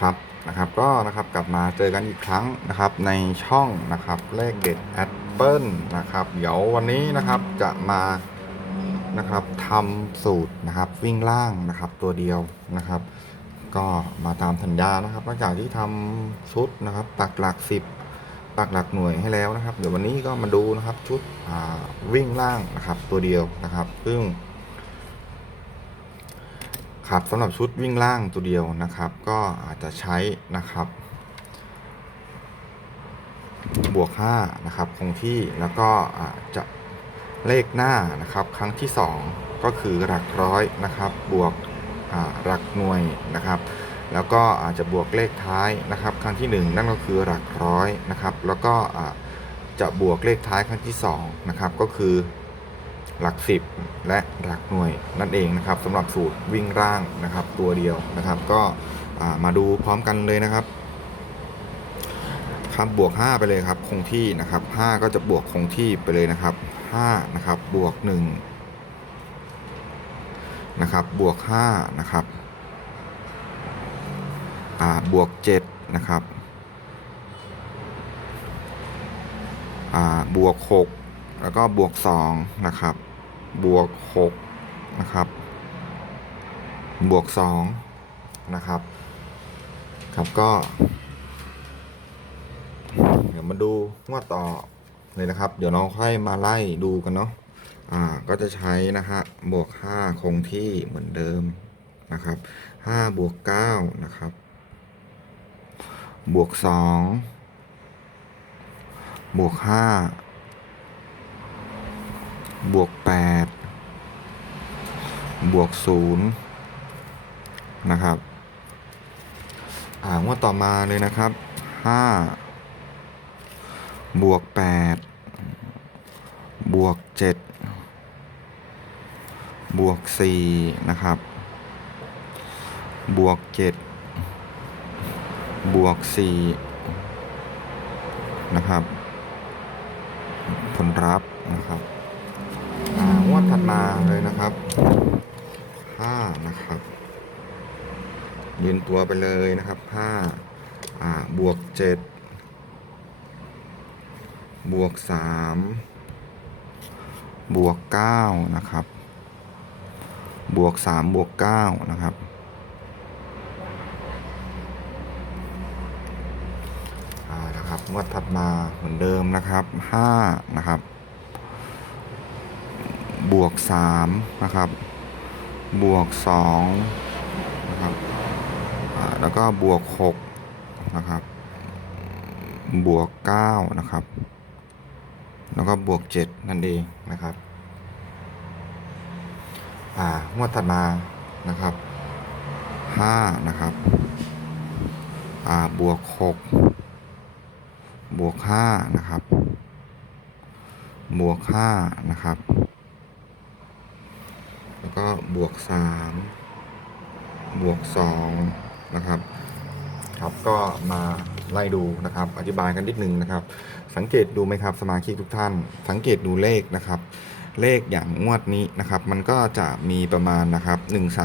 ครับนะครับก็นะครับกลับมาเจอกันอีกครั้งนะครับในช่องนะครับเลขเด็ดแอปเปิลนะครับเดี๋ยววันนี้นะครับจะมานะครับทำสูตรนะครับวิ่งล่างนะครับตัวเดียวนะครับก็มาตามสัญญานะครับหลังจากที่ทำชุดนะครับปักหลัก10ปักหลักหน่วยให้แล้วนะครับเดี๋ยววันนี้ก็มาดูนะครับชุดวิ่งล่างนะครับตัวเดียวนะครับซึ่ง ครับสำหรับชุดวิ่งล่างตัวเดียวนะครับก็อาจจะใช้นะครับบวก5นะครับคงที่แล้วก็จะเลขหน้านะครับครั้งที่2ก็คือหลักร้อยนะครับบวกหลักหน่วยนะครับแล้วก็อาจจะบวกเลขท้ายนะครับครั้งที่1นั่นก็คือหลักร้อยนะครับแล้วก็จะบวกเลขท้ายครั้งที่2นะครับก็คือหลัก10และหลักหน่วยนั่นเองนะครับสำหรับสูตรวิ่งร่างนะครับตัวเดียวนะครับก็มาดูพร้อมกันเลยนะครับครับบวก5ไปเลยครับคงที่นะครับ5ก็จะบวกคงที่ไปเลยนะครับ5นะครับบวก1นะครับบวก5นะครับบวก7นะครับบวก6แล้วก็บวก2นะครับบวก6นะครับบวก2นะครับครับก็เดี๋ยวมาดูงวดต่อเลยนะครับเดี๋ยวเราค่อยมาไล่ดูกันเนาะก็จะใช้นะฮะบวก5คงที่เหมือนเดิมนะครับ5บวก9นะครับบวก2บวก5บวก8บวก0นะครับงวดต่อมาเลยนะครับ5บวก8บวก7บวก4นะครับบวก7บวก4นะครับผลลัพธ์นะครับงวดถัดมาเลยนะครับ5นะครับยืนตัวไปเลยนะครับ5บวก7บวก3บวก9นะครับบวก3บวก9นะครับนะครับงวดถัดมาเหมือนเดิมนะครับ5นะครับบวก3นะครับบวก2นะครับแล้วก็บวก6นะครับบวก9นะครับแล้วก็บวก7นั่นเองนะครับงวดถัดมานะครับ5นะครับบวก6บวก5นะครับบวก5นะครับแล้วก็บวก3บวก2นะครับครับก็มาไล่ดูนะครับอธิบายกันนิดนึงนะครับสังเกตดูไหมครับสมาชิกทุกท่านสังเกตดูเลขนะครับเลขอย่างงวดนี้นะครับมันก็จะมีประมาณนะครับ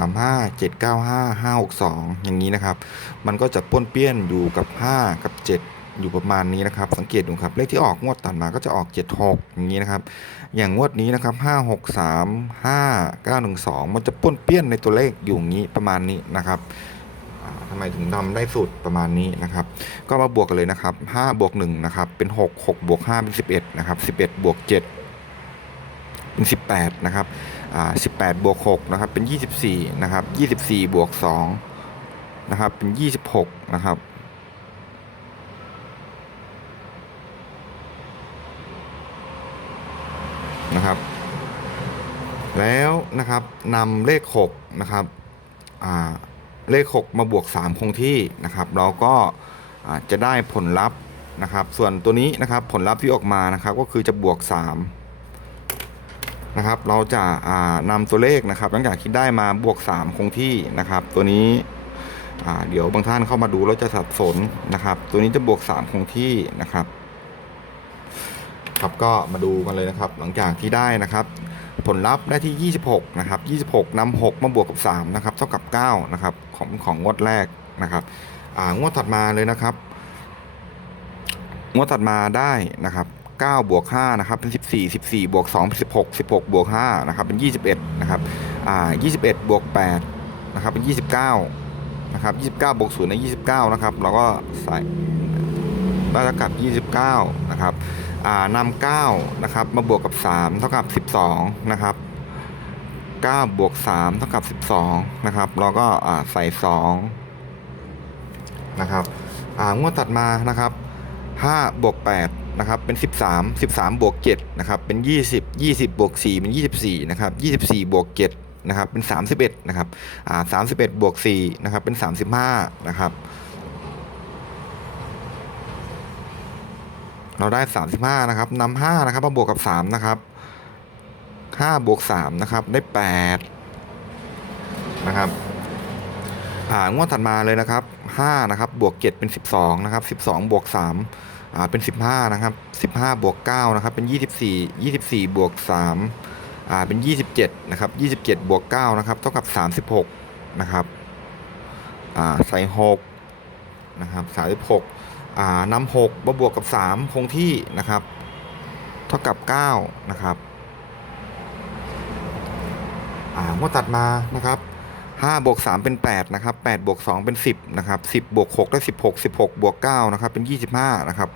135 795 562อย่างนี้นะครับมันก็จะป้วนเปี้ยนอยู่กับ5กับ7อยู่ประมาณนี้นะครับสังเกตดูครับเลขที่ออกงวดตัดมาก็จะออก76อย่างนี้นะครับอย่างงวดนี้นะครับ563 5912มันจะป้วนเปี้ยนในตัวเลขอยู่อย่างนี้ประมาณนี้นะครับทำไมถึงทำได้สูตรประมาณนี้นะครับก็มาบวกกันเลยนะครับ5บวก1นะครับเป็น6 6บวก5เป็น11นะครับ11บวก7เป็น18นะครับ18บวก6นะครับเป็น24นะครับ24บวก2นะครับเป็น26นะครับนะครับแล้วนะครับนำเลข6นะครับเลข6มาบวก3คงที่นะครับเราก็จะได้ผลลัพธ์นะครับส่วนตัวนี้นะครับผลลัพธ์ที่ออกมานะครับก็คือจะบวก3นะครับเราจะนำตัวเลขนะครับหลังจากที่ได้มาบวก3คงที่นะครับตัวนี้เดี๋ยวบางท่านเข้ามาดูแล้วจะสับสนนะครับตัวนี้จะบวก3คงที่นะครับครับก็มาดูกันเลยนะครับหลังจากที่ได้นะครับผลลัพธ์ได้ที่26นะครับ26นำ6มาบวกกับ3นะครับเท่ากับ9นะครับของงวดแรกนะครับ งวดถัดมาเลยนะครับงวดถัดมาได้นะครับ9 บวก 5นะครับเป็น14 14 บวก 2เป็น16 16 บวก 5นะครับเป็น21นะครับ21 บวก 8นะครับเป็น29นะครับ29 บวก0ใน29นะครับเราก็ใส่ได้เท่ากับ29นะครับนำ9นะครับมาบวกกับ3เท่ากับ12นะครับ9 บวก 3เท่ากับ12นะครับเราก็ใส่2นะครับงวดถัดมานะครับ5 บวก 8นะครับเป็น13 13 บวก 7นะครับเป็น20 20 บวก 4เป็น24นะครับ24 บวก 7นะครับเป็น31นะครับ31 บวก 4นะครับเป็น35นะครับเราได้35นะครับนำ5นะครับมาบวกกับ3นะครับ5 บวก 3นะครับได้8นะครับงวดถัดมาเลยนะครับ5นะครับบวก7เป็น12นะครับ12 บวก 3เป็น15นะครับ15 บวก 9นะครับเป็น24 24 บวก 3เป็น27นะครับ27 บวก 9นะครับเท่ากับ36นะครับใส่6นะครับ36นำ6มาบวกกับ3คงที่นะครับเท่ากับ9นะครับงวดตัดมานะครับ5 บวก 3เป็น8นะครับ8 บวก 2เป็น10นะครับ10 บวก 6ได้16 16 บวก 9นะครับเป็น25นะครับ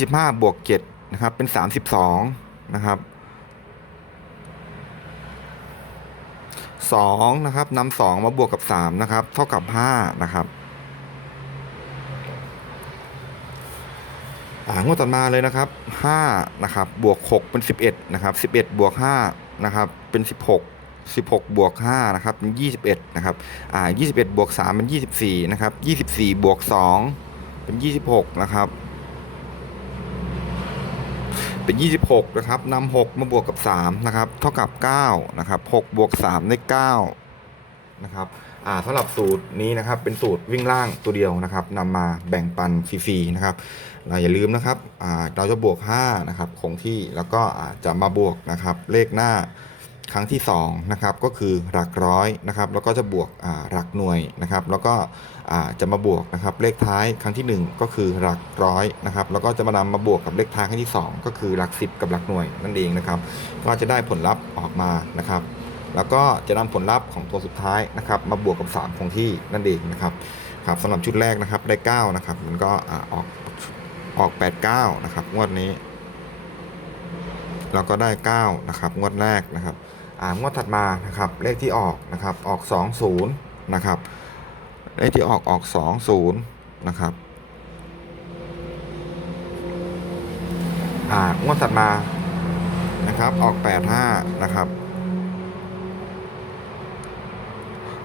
25 บวก 7นะครับเป็น32นะครับ2นะครับนำ2มาบวกกับ3นะครับเท่ากับ5นะครับงวดต่อมาเลยนะครับ5นะครับบวก6เป็น11นะครับ11 บวก5นะครับเป็น16 16 บวก 5นะครับเป็น21นะครับ21 บวก 3เป็น24นะครับ24 บวก 2เป็น26นะครับเป็น26นะครับนำ6มาบวกกับ3นะครับเท่ากับ9นะครับ6 บวก 3ได้9นะครับสำหรับสูตรนี้นะครับเป็นสูตรวิ่งล่างตัวเดียวนะครับนำมาแบ่งปันฟรีๆนะครับอย่าลืมนะครับเราจะบวก5นะครับคงที่แล้วก็จะมาบวกนะครับเลขหน้าครั้งที่2นะครับก็คือหลักร้อยนะครับแล้วก็จะบวกหลักหน่วยนะครับแล้วก็จะมาบวกนะครับเลขท้ายครั้งที่1ก็คือหลักร้อยนะครับแล้วก็จะมานำมาบวกกับเลขท้ายครั้งที่2ก็คือหลัก10กับหลักหน่วยนั่นเองนะครับก็จะได้ผลลัพธ์ออกมานะครับแล้วก็จะนำผลลัพธ์ของตัวสุดท้ายนะครับมาบวกกับ3คงที่นั่นเองนะครับสำหรับชุดแรกนะครับได้9นะครับมันก็ออก89นะครับงวดนี้เราก็ได้9นะครับงวดแรกนะครับงวดถัดมานะครับเลขที่ออกนะครับออก20นะครับเลขที่ออก20นะครับงวดถัดมานะครับออก85นะครับ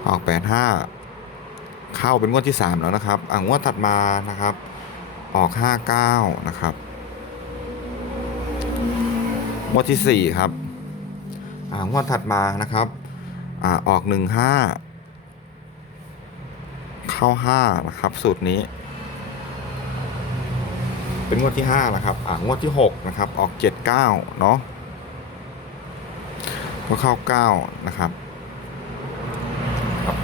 ออก85เข้าเป็นงวดที่3แล้วนะครับงวดถัดมานะครับออก59นะครับงวดที่4ครับงวดถัดมานะครับออก15เข้า5นะครับสูตรนี้เป็นงวดที่5นะครับงวดที่6นะครับออก79เนาะก็เข้า9นะครับ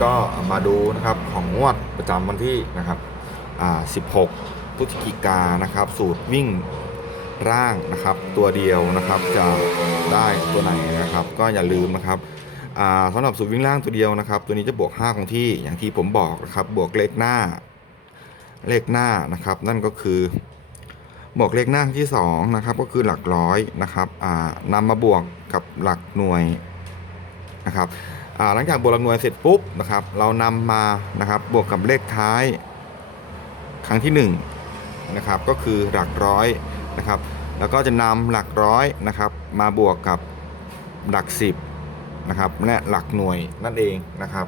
ก็มาดูนะครับของงวดประจำวันที่นะครับ16พฤศจิกายนนะครับสูตรวิ่งร่างนะครับตัวเดียวนะครับจะได้ตัวไหนนะครับก็อย่าลืมนะครับสำหรับสูตรวิ่งล่างตัวเดียวนะครับตัวนี้จะบวก5คงที่อย่างที่ผมบอกนะครับบวกเลขหน้านะครับนั่นก็คือบวกเลขหน้าที่2นะครับก็คือหลักร้อยนะครับนำมาบวกกับหลักหน่วยนะครับหลังจากบวกหลักหน่วยเสร็จปุ๊บนะครับเรานำมานะครับบวกกับเลขท้ายครั้งที่1นะครับก็คือหลักร้อยนะครับแล้วก็จะนำหลักร้อยนะครับมาบวกกับหลัก10นะครับและหลักหน่วยนั่นเองนะครับ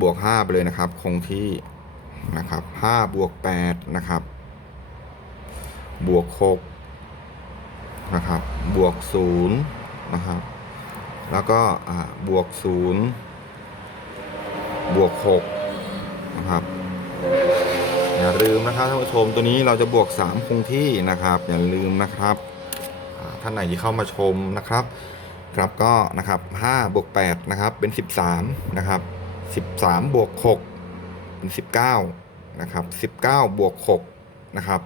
บวก5ไปเลยนะครับคงที่นะครับ5 บวก 8นะครับบวก6นะครับบวก0นะครับแล้วก็บวก0บวก6นะครับอย่าลืมนะครับท่านผู้ชมตัวนี้เราจะบวก3คงที่นะครับอย่าลืมนะครับท่านไหนที่เข้ามาชมนะครับก็นะครับ5 บวก 8นะครับเป็น13นะครับ13 บวก6 เป็น19นะครับ19บวก6นะครับ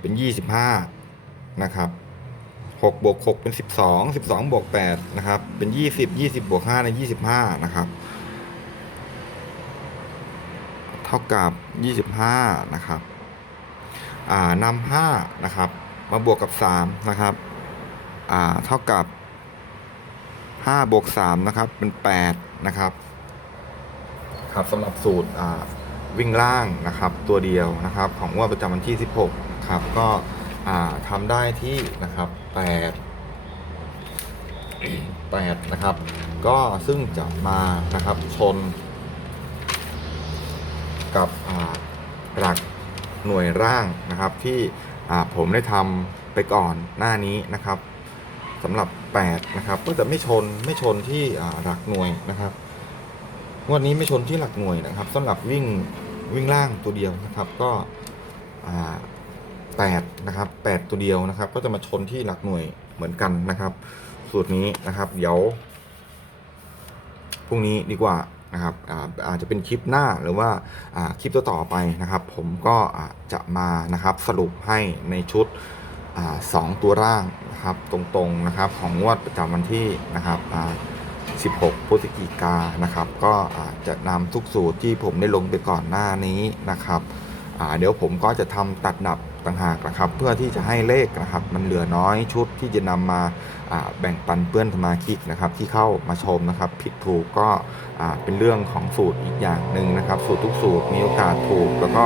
เป็น25นะครับ6บวก6เป็น12 12บวก8นะครับเป็น20 20บวก5ใน25นะครับเท่ากับ25นะครับนำ5นะครับมาบวกกับ3นะครับเท่ากับ5บวก3นะครับเป็น8นะครับครับสำหรับสูตรวิ่งล่างนะครับตัวเดียวนะครับของงวดประจำวันที่16ครับก็ทำได้ที่นะครับ8นะครับก็ซึ่งจะมานะครับชนกับหลักหน่วยร่างนะครับที่ผมได้ทำไปก่อนหน้านี้นะครับสำหรับ8นะครับก็จะไม่ชนที่หลักหน่วยนะครับงวดนี้ไม่ชนที่หลักหน่วยนะครับสำหรับวิ่งล่างตัวเดียวนะครับก็8นะครับ8ตัวเดียวนะครับก็จะมาชนที่หลักหน่วยเหมือนกันนะครับสูตรนี้นะครับเดี๋ยวพรุ่งนี้ดีกว่านะครับอาจจะเป็นคลิปหน้าหรือว่าคลิปต่อไปนะครับผมก็จะมานะครับสรุปให้ในชุด2ตัวร่างนะครับตรงๆนะครับของงวดประจำวันที่นะครับ16พฤศจิกายนนะครับก็จะนำทุกสูตรที่ผมได้ลงไปก่อนหน้านี้นะครับเดี๋ยวผมก็จะทำตัดดับต่างหากนะครับเพื่อที่จะให้เลขนะครับมันเหลือน้อยชุดที่จะนำมาแบ่งปันเพื่อนสมาชิกนะครับที่เข้ามาชมนะครับผิดถูกก็เป็นเรื่องของสูตรอีกอย่างหนึ่งนะครับสูตรทุกสูตรมีโอกาสถูกแล้วก็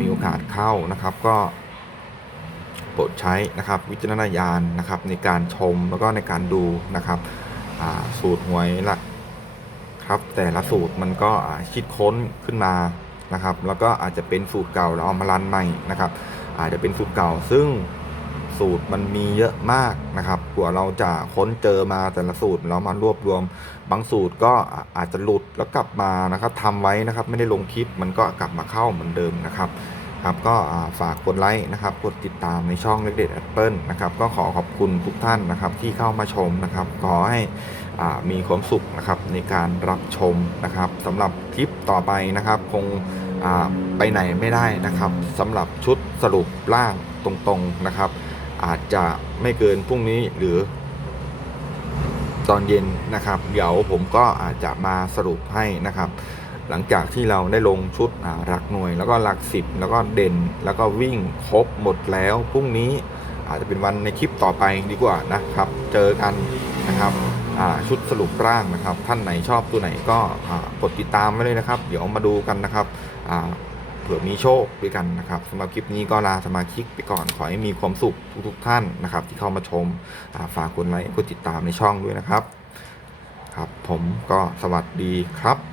มีโอกาสเข้านะครับก็โปรดใช้นะครับวิจารณญาณนะครับในการชมแล้วก็ในการดูนะครับสูตรหวยละครับแต่ละสูตรมันก็คิดค้นขึ้นมานะครับแล้วก็อาจจะเป็นสูตรเก่าแล้วเอามารันใหม่นะครับอาจจะเป็นสูตรเก่าซึ่งสูตรมันมีเยอะมากนะครับกว่าเราจะค้นเจอมาแต่ละสูตรแล้วมารวบรวมบางสูตรก็อาจจะหลุดแล้วกลับมานะครับทำไว้นะครับไม่ได้ลงคลิปมันก็กลับมาเข้าเหมือนเดิมนะครับครับก็ฝากกดไลค์นะครับกดติดตามในช่องเล็กเด็ดแอปเปิลนะครับก็ขอบคุณทุกท่านนะครับที่เข้ามาชมนะครับขอให้มีความสุขนะครับในการรับชมนะครับสำหรับคลิปต่อไปนะครับคงไปไหนไม่ได้นะครับสำหรับชุดสรุปร่างตรงๆนะครับอาจจะไม่เกินพรุ่งนี้หรือตอนเย็นนะครับเดี๋ยวผมก็อาจจะมาสรุปให้นะครับหลังจากที่เราได้ลงชุดหลักหน่วยแล้วก็หลัก10แล้วก็เด่นแล้วก็วิ่งครบหมดแล้วพรุ่งนี้อาจจะเป็นวันในคลิปต่อไปดีกว่านะครับเจอกันนะครับชุดสรุปร่างนะครับท่านไหนชอบตัวไหนก็กดติดตามไว้เลยนะครับเดี๋ยวมาดูกันนะครับเผื่อมีโชคด้วยกันนะครับสำหรับคลิปนี้ก็ลาสมาชิกไปก่อนขอให้มีความสุขทุกท่านนะครับที่เข้ามาชมฝากกดไลค์กดติดตามในช่องด้วยนะครับครับผมก็สวัสดีครับ